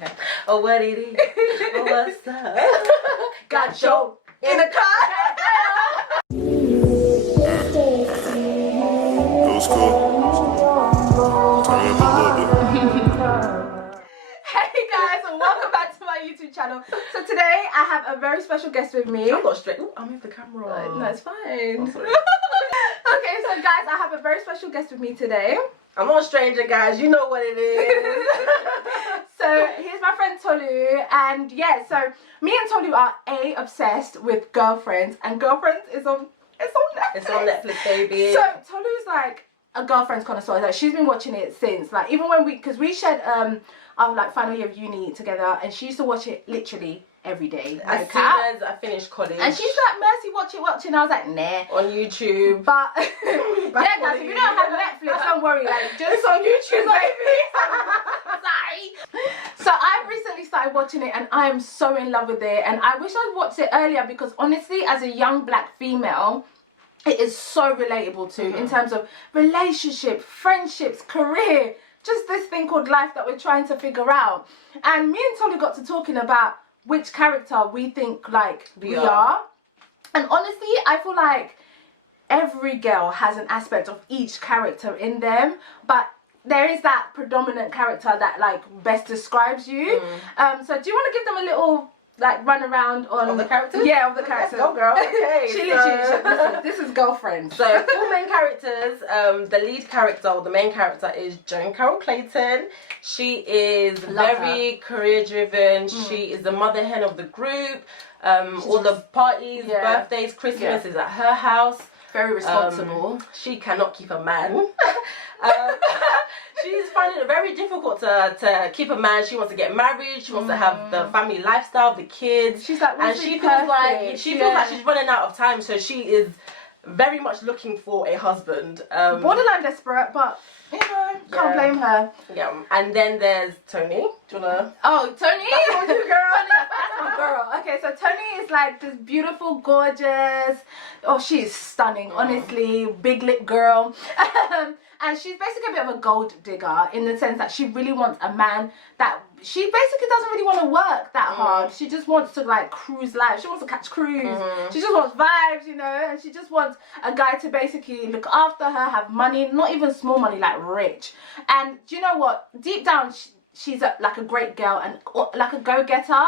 Okay. Oh, what it is? Oh, what's up? Got Joan in the car. It was cool. Turn me up a little bit. Hey guys, and welcome back to my YouTube channel. So today I have a very special guest with me. I'm not straight. Ooh, I'll move the camera. No, it's fine. Oh, sorry. Okay, so guys, I have a very special guest with me today. I'm not a stranger, guys. You know what it is. So here's my friend Tolu, and yeah, so me and Tolu are obsessed with Girlfriends, and Girlfriends is on Netflix. It's on Netflix, baby. So Tolu's like a Girlfriend's connoisseur. Like she's been watching it since, like, even when because we shared our like final year of uni together, and she used to watch it literally every day. As soon as I finished college. And she's like, Mercy, watch it. And I was like, nah. On YouTube. But yeah, guys, if you don't have Netflix, don't worry. Like, just on YouTube, baby. Sorry. So I recently started watching it, and I am so in love with it. And I wish I'd watched it earlier because honestly, as a young black female, it is so relatable to in terms of relationship, friendships, career, just this thing called life that we're trying to figure out. And me and Tolly got to talking about which character we think like we are. And honestly, I feel like every girl has an aspect of each character in them, but there is that predominant character that like best describes you. So do you want to give them a little like run around on the characters? Yeah, of the characters. Let's go, girl. Okay. She literally this is Girlfriend. So four main characters. The lead character, or the main character, is Joan Clayton. She is very career driven. She is the mother hen of the group. All the parties, birthdays, Christmas is at her house. Very responsible. She cannot keep a man. She's finding it very difficult to keep a man. She wants to get married. She wants to have the family lifestyle, the kids. She's like, and she feels like she's running out of time. So she is very much looking for a husband. Borderline desperate, but you know, can't blame her. Yeah. And then there's Toni. Do you wanna? Oh, Toni. That's you, girl. Toni, that's my girl. Okay, so Toni is like this beautiful, gorgeous. Oh, she's stunning. Honestly, big lip girl. And she's basically a bit of a gold digger in the sense that she really wants a man that she basically doesn't really want to work that hard. She just wants to like cruise life. She wants to catch cruise. She just wants vibes, you know, and she just wants a guy to basically look after her, have money, not even small money, like rich. And do you know what? Deep down, she's like a great girl and like a go-getter,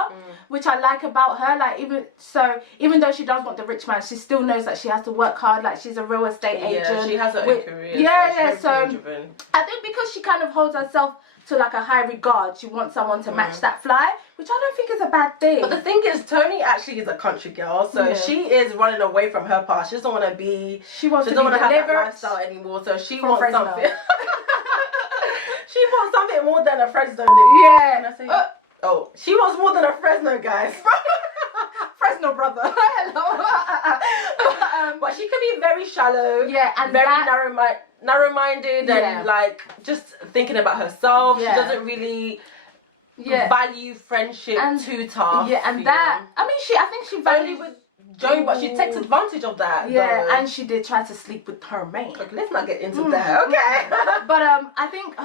which I like about her. Like even though she does want the rich man, she still knows that she has to work hard. Like she's a real estate agent. Yeah, she has her own career. So I think because she kind of holds herself to like a high regard, she wants someone to match that fly, which I don't think is a bad thing. But the thing is, Toni actually is a country girl, so she is running away from her past. She doesn't want to be. She doesn't want to have that lifestyle anymore. So she wants something. She wants something more than a Fresno. Yeah. Oh, she wants more than a Fresno, guys. Fresno brother. Hello. But she can be very shallow. Yeah, and very narrow-minded and like just thinking about herself. She doesn't really value friendship too tough. Yeah, and that I think she values with Joan, but she takes advantage of that. Yeah, though. and she did try to sleep with her man. Okay, let's not get into that. Okay. But I think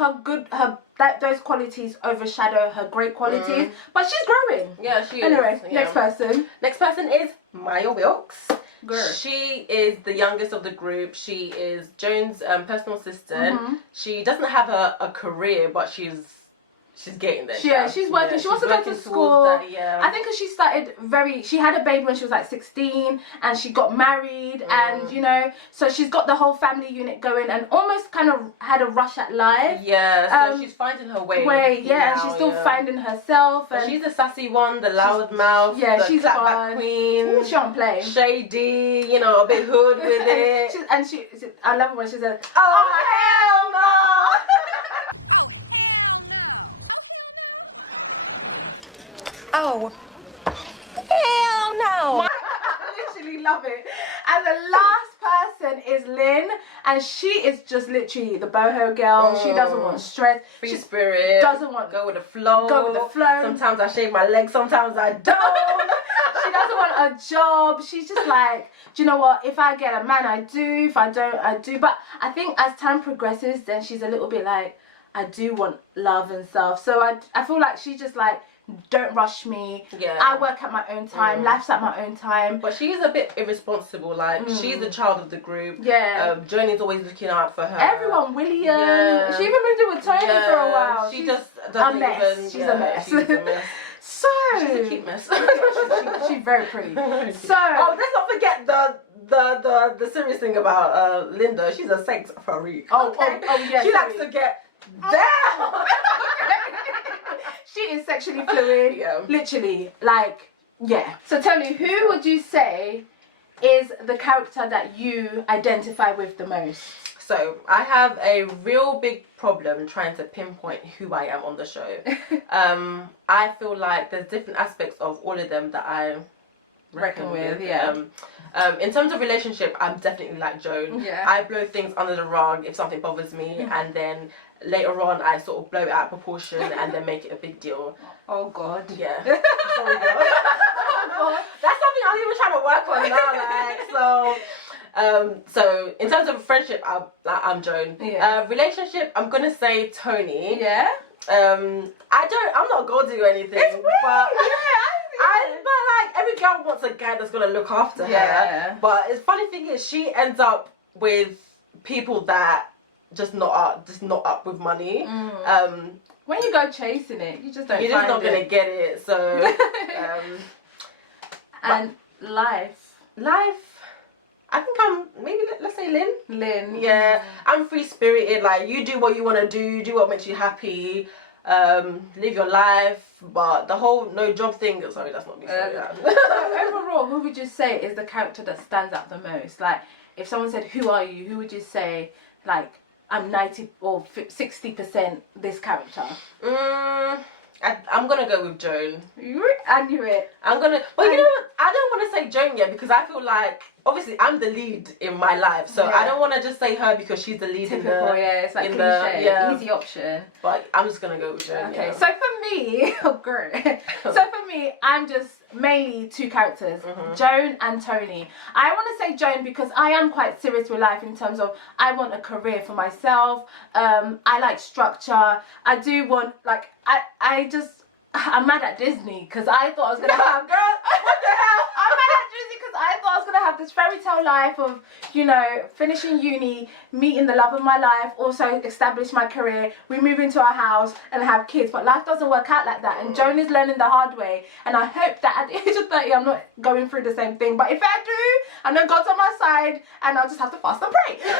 those qualities overshadow her great qualities. But she's growing. Yeah, she is. Anyway, next person. Next person is Maya Wilkes. Girl. She is the youngest of the group. She is Joan's personal assistant. She doesn't have a career, but she's getting there. Yeah, she's working. She wants to go to school. I think because she had a baby when she was like 16, and she got married, and you know, so she's got the whole family unit going, and almost kind of had a rush at life. Yeah, so she's finding her way. And she's still finding herself. And she's the sassy one, the loud mouth. Yeah, she's clapback queen. Ooh, she don't play. Shady, you know, a bit hood with it. I love it when she says, "Oh hell no." Oh, hell no. I literally love it. And the last person is Lynn, and she is just literally the boho girl. She doesn't want stress. Free spirit. Doesn't want go with the flow. Sometimes I shave my legs, sometimes I don't. She doesn't want a job. She's just like, do you know what? If I get a man, I do. If I don't, I do. But I think as time progresses, then she's a little bit like, I do want love and stuff. So I feel like she's just like, don't rush me. Yeah. I work at my own time. Life's at my own time. But she's a bit irresponsible. Like she's the child of the group. Yeah. Joan is always looking out for her. Everyone, William. Yeah. She even moved in with Toni for a while. She She's just doesn't a mess. even. She's a mess. She's a mess. So She's a cute mess. she's very pretty. So oh, let's not forget the serious thing about Linda. She's a sex freak. Oh, yeah. She likes to get down. She is sexually fluid. Yeah. Literally, like, yeah. So Toni, who would you say is the character that you identify with the most? So I have a real big problem trying to pinpoint who I am on the show. I feel like there's different aspects of all of them that I reckon with. Yeah. In terms of relationship, I'm definitely like Joan. Yeah. I blow things under the rug if something bothers me, and then later on I sort of blow it out of proportion and then make it a big deal. Oh God. Yeah. Sorry, girl. Oh God. That's something I'm even trying to work on now. Like so in terms of friendship, I'm Joan. Yeah. Relationship, I'm gonna say Toni. Yeah. I'm not gold digger or anything. It's weird. But Yeah. but like every girl wants a guy that's gonna look after her. But the funny thing is, she ends up with people that just not up with money. When you go chasing it, you just don't. You're just not gonna get it. So and life. I think I'm maybe let's say Lynn. Lynn. Yeah, I'm free spirited. Like you do what you want to do what makes you happy. Live your life, but the whole no job thing. Sorry, that's not me. Sorry, So overall, who would you say is the character that stands out the most? Like, if someone said, "Who are you?" Who would you say? Like, I'm 90 or 60% this character. I'm gonna go with Joan. I knew it. I'm gonna, but you know what? I don't want to say Joan yet because I feel like obviously I'm the lead in my life, so I don't want to just say her because she's the lead Typical, in the yeah, it's like in cliche, easy option. But I'm just gonna go with Joan. Okay, yeah. so for me, oh great. So for me, I'm just mainly two characters, Joan and Toni. I want to say Joan because I am quite serious with life in terms of I want a career for myself. I like structure. I do want like I'm mad at Disney because I thought I was gonna have girl. What the hell? I'm mad at Disney because I thought I was gonna have this fairy tale life of, you know, finishing uni, meeting the love of my life, also establish my career, we move into our house and have kids. But life doesn't work out like that, and Joan is learning the hard way. And I hope that at the age of 30, I'm not going through the same thing. But if I do, I know God's on my side, and I'll just have to fast and pray. So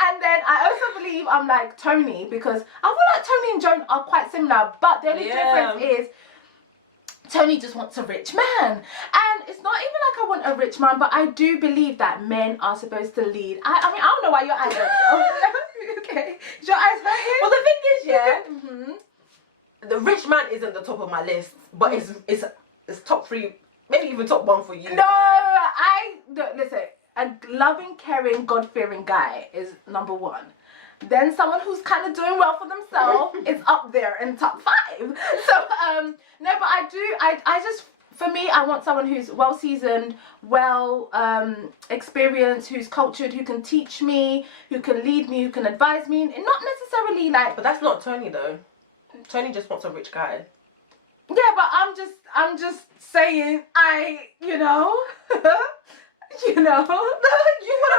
and then I also believe I'm like Toni because I feel like Toni and Joan are quite similar, but the only difference is Toni just wants a rich man. And it's not even like I want a rich man, but I do believe that men are supposed to lead. I mean, I don't know why your eyes are okay. Is your eyes hurting? Well, the thing is, the rich man isn't the top of my list, but it's top 3, maybe even top 1 for you. No, listen. A loving, caring, God-fearing guy is number 1. Then someone who's kind of doing well for themselves is up there in top 5. So, no, but I just, for me, I want someone who's well-seasoned, experienced, who's cultured, who can teach me, who can lead me, who can advise me, and not necessarily like... But that's not Toni, though. Toni just wants a rich guy. Yeah, but I'm just saying, you know... You know, you want a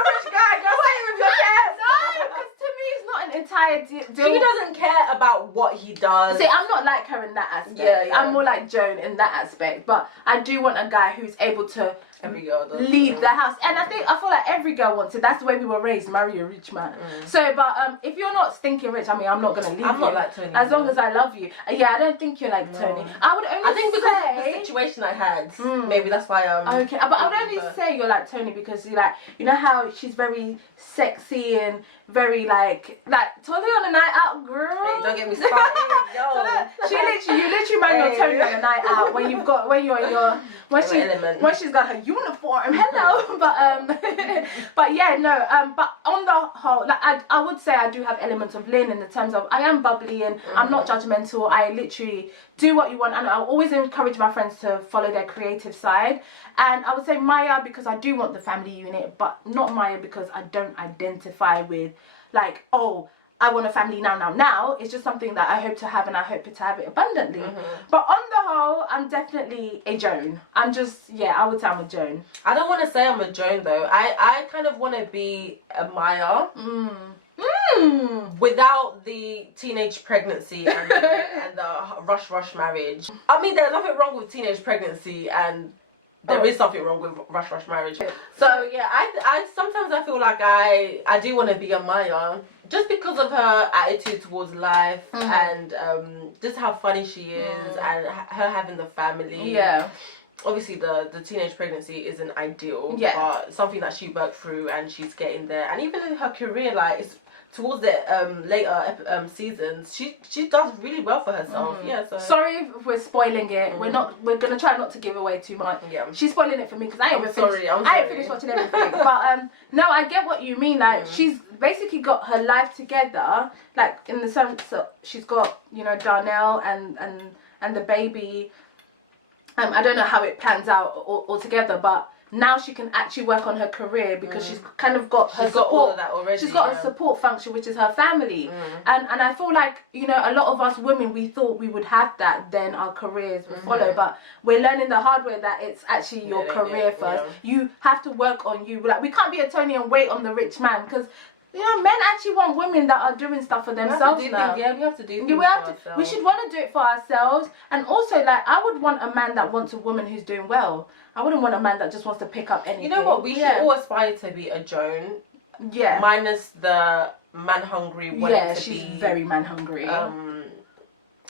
rich guy? You're saying with your chest. No, because to me, it's not an entire deal. He doesn't care about what he does. See, I'm not like her in that aspect. Yeah. I'm more like Joan in that aspect. But I do want a guy who's able to lead the house. And I feel like every girl wants it. That's the way we were raised, marry a rich man. So, but if you're not stinking rich, I mean, I'm not going to leave you. I'm not like Toni. As long as I love you. Yeah, I don't think you're like Toni. I think because of the situation I had, maybe that's why I'm... Okay, but I would only say you're like Toni because you know how she's very sexy and very like Toni on a night out, girl. Hey, don't get me started, yo. You literally marry your Toni on a night out when she's got her uniform. Hello, but yeah, no. But on the whole, like I would say I do have elements of Lynn in the terms of I am bubbly and I'm not judgmental. I literally do what you want, and I always encourage my friends to follow their creative side. And I would say Maya because I do want the family unit, but not Maya because I don't identify with like, oh, I want a family now. It's just something that I hope to have, and I hope to have it abundantly. But on the whole, I'm definitely a Joan. I'm just, yeah, I would say I'm a Joan. I don't want to say I'm a Joan though. I kind of want to be a Maya. Without the teenage pregnancy and the rush marriage. I mean, there's nothing wrong with teenage pregnancy, and there is something wrong with rush marriage. So yeah, I sometimes I feel like I do want to be a Maya, just because of her attitude towards life and just how funny she is and her having the family. Yeah. Obviously the teenage pregnancy isn't ideal, but something that she worked through and she's getting there. And even in her career, like it's towards the later seasons, she does really well for herself. Yeah. So sorry if we're spoiling it. We're gonna try not to give away too much. Yeah. She's spoiling it for me because I ain't finished watching everything. But no, I get what you mean. Like she's basically got her life together. Like in the sense that she's got, you know, Darnell and the baby. I don't know how it plans out altogether, but now she can actually work on her career because she's kind of got her support. All of that already. She's got a support function, which is her family. And I feel like, you know, a lot of us women, we thought we would have that, then our careers would follow. But we're learning the hard way that it's actually your career first. You have to work on you. Like, we can't be a Toni and wait on the rich man, because, you know, men actually want women that are doing stuff for themselves now. We have to do things for ourselves. We should want to do it for ourselves. And also, like, I would want a man that wants a woman who's doing well. I wouldn't want a man that just wants to pick up anything. You know what? We should all aspire to be a Joan. Yeah. Minus the man hungry. Yeah, she's very man hungry.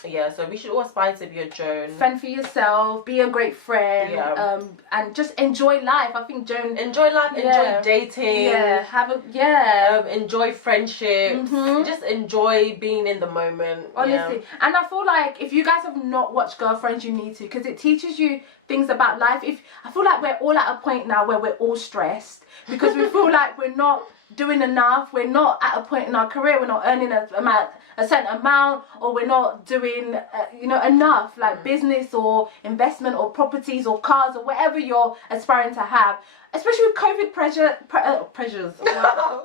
Yeah, so we should all aspire to be a Joan. Fend for yourself, be a great friend, and just enjoy life. I think Joan... Enjoy life, enjoy dating. Yeah, enjoy friendships. Just enjoy being in the moment. Honestly. Yeah. And I feel like if you guys have not watched Girlfriends, you need to, because it teaches you things about life. I feel like we're all at a point now where we're all stressed because we feel like we're not doing enough. We're not at a point in our career, we're not earning a certain amount, or we're not doing you know, enough, like business or investment or properties or cars or whatever you're aspiring to have, especially with COVID pressures.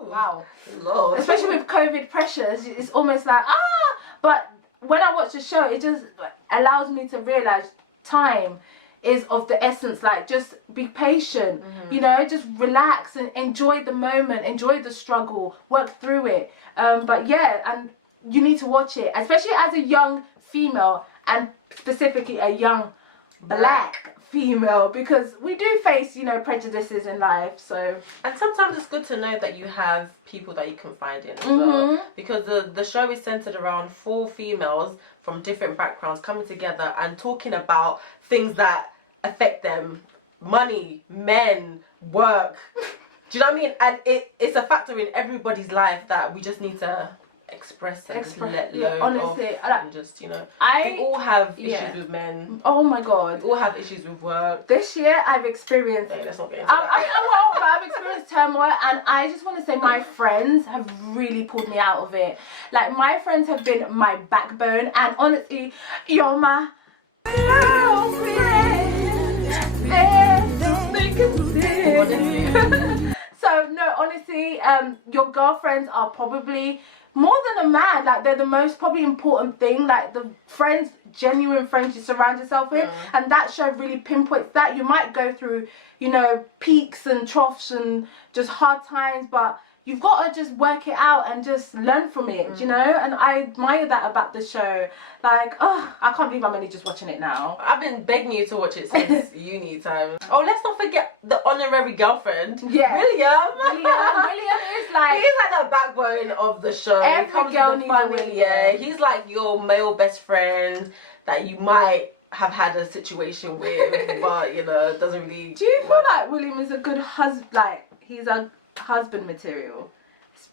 Wow. Lord. Especially with COVID pressures, it's almost like but when I watch the show, it just allows me to realize time is of the essence. Like, just be patient, you know, just relax and enjoy the moment, enjoy the struggle, work through it. But yeah, and you need to watch it, especially as a young female, and specifically a young black female, because we do face, you know, prejudices in life. So, and sometimes it's good to know that you have people that you can find in as well, because the show is centered around 4 females from different backgrounds coming together and talking about things that affect them: money, men, work. Do you know what I mean? And it's a factor in everybody's life that we just need to express and let load honestly, of, and just, you know, we all have issues with men. Oh my god, we all have issues with work. This year I've experienced let's not get into that. I won't, but I've experienced turmoil, and I just want to say my friends have really pulled me out of it. Like, my friends have been my backbone, and honestly, you're my so no, honestly, your girlfriends are probably more than a man. Like, they're the most probably important thing. Like, the friends, genuine friends you surround yourself with, and that show really pinpoints that. You might go through, you know, peaks and troughs and just hard times, but you've got to just work it out and just learn from it, you know? And I admire that about the show. Like, I can't believe I'm only just watching it now. I've been begging you to watch it since uni time. Oh, let's not forget the honorary girlfriend. Yeah. William is like... He's like the backbone of the show. Every girl needs a William. Yeah, he's like your male best friend that you might have had a situation with, but, you know, doesn't really... Do you feel like William is a good husband? Like, he's a husband material?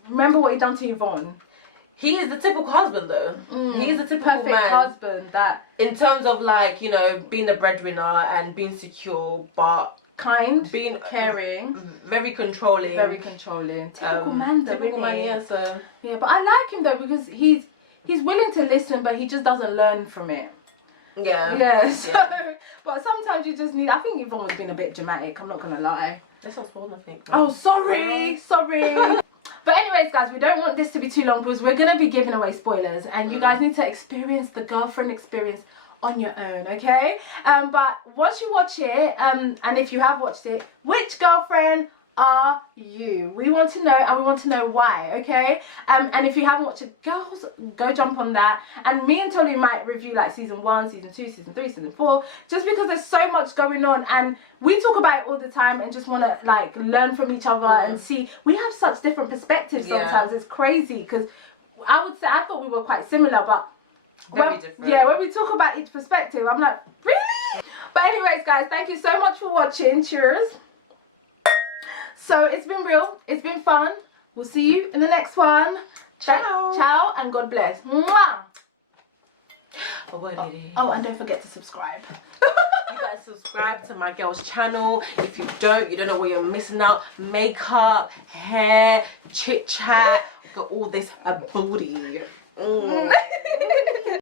Remember what he done to Yvonne? He is the typical husband, though. He is the typical perfect man. husband, that in terms of, like, you know, being the breadwinner and being secure, but kind, being caring, very controlling. Typical man, though. Typical man, yeah. So yeah, but I like him though, because he's willing to listen, but he just doesn't learn from it. Yeah. So, but sometimes you just need. I think Yvonne was being a bit dramatic. I'm not gonna lie. Let's not spoil nothing. Oh, sorry. But anyways, guys, we don't want this to be too long because we're going to be giving away spoilers. And you guys need to experience the girlfriend experience on your own, okay? But once you watch it, and if you have watched it, which girlfriend are you? We want to know, and we want to know why, okay? And if you haven't watched it, girls, go jump on that. And me and Toni might review like season 1, season 2, season 3, season 4, just because there's so much going on, and we talk about it all the time and just want to like learn from each other and see. We have such different perspectives sometimes. It's crazy because I would say I thought we were quite similar, but very different. Yeah, when we talk about each perspective, I'm like, really? But anyways, guys, thank you so much for watching. Cheers. So it's been real. It's been fun. We'll see you in the next one. Ciao. Ciao, and God bless. Mwah. Oh, and don't forget to subscribe. You guys subscribe to my girl's channel. If you don't, you don't know what you're missing out. Makeup, hair, chit chat, got all this booty.